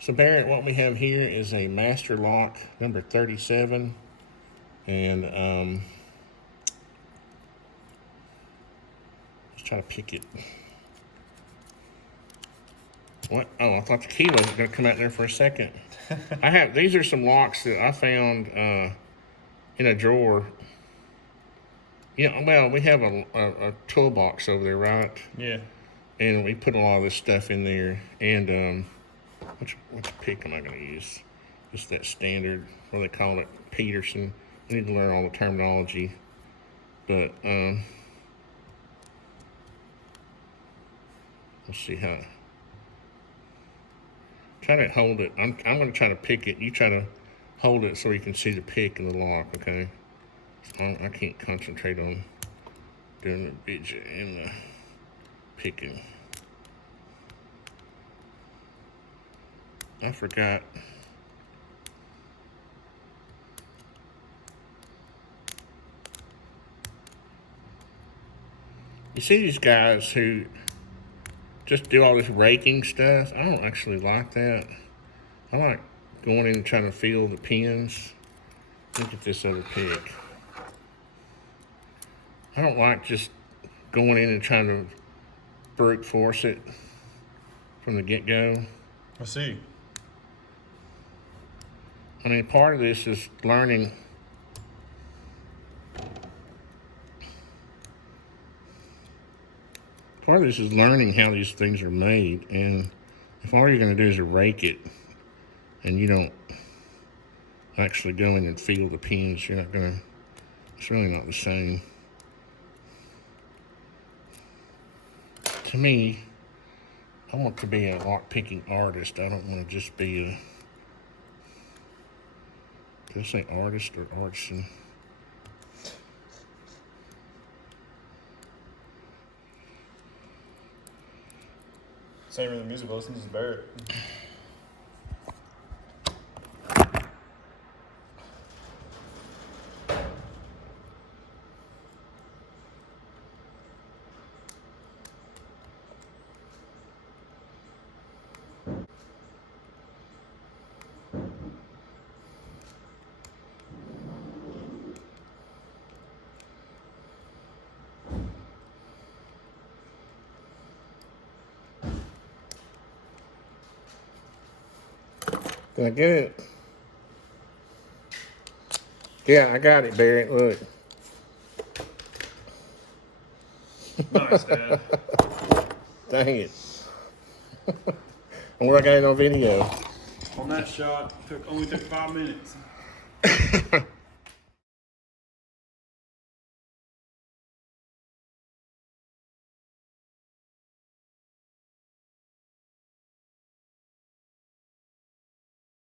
So Barrett, what we have here is a master lock number 37, and let's try to pick it. What? Oh, I thought the key wasn't going to come out there for a second. These are some locks that I found in a drawer. Yeah, well, we have a toolbox over there, right? Yeah. And we put a lot of this stuff in there. And which pick am I going to use? Just that standard, what they call it, Peterson. I need to learn all the terminology. But let's see how. Try to hold it. I'm going to try to pick it. You try to hold it so you can see the pick and the lock, okay? I can't concentrate on doing the bidget and the picking. I forgot. You see these guys who just do all this raking stuff? I don't actually like that. I like going in and trying to feel the pins. Look at this other pick. I don't like just going in and trying to brute force it from the get-go. I see. I mean, part of this is learning. Part of this is learning how these things are made, and if all you're going to do is rake it, and you don't actually go in and feel the pins, you're not going to. It's really not the same. To me, I want to be a lock picking artist. I don't want to just be a. Did I say artist or artisan? Same with the music lesson. This is Barrett. Did I get it? Yeah, I got it, Barrett. Look. Nice, Dad. Dang it. I wonder I got it on video. On that shot, only took 5 minutes.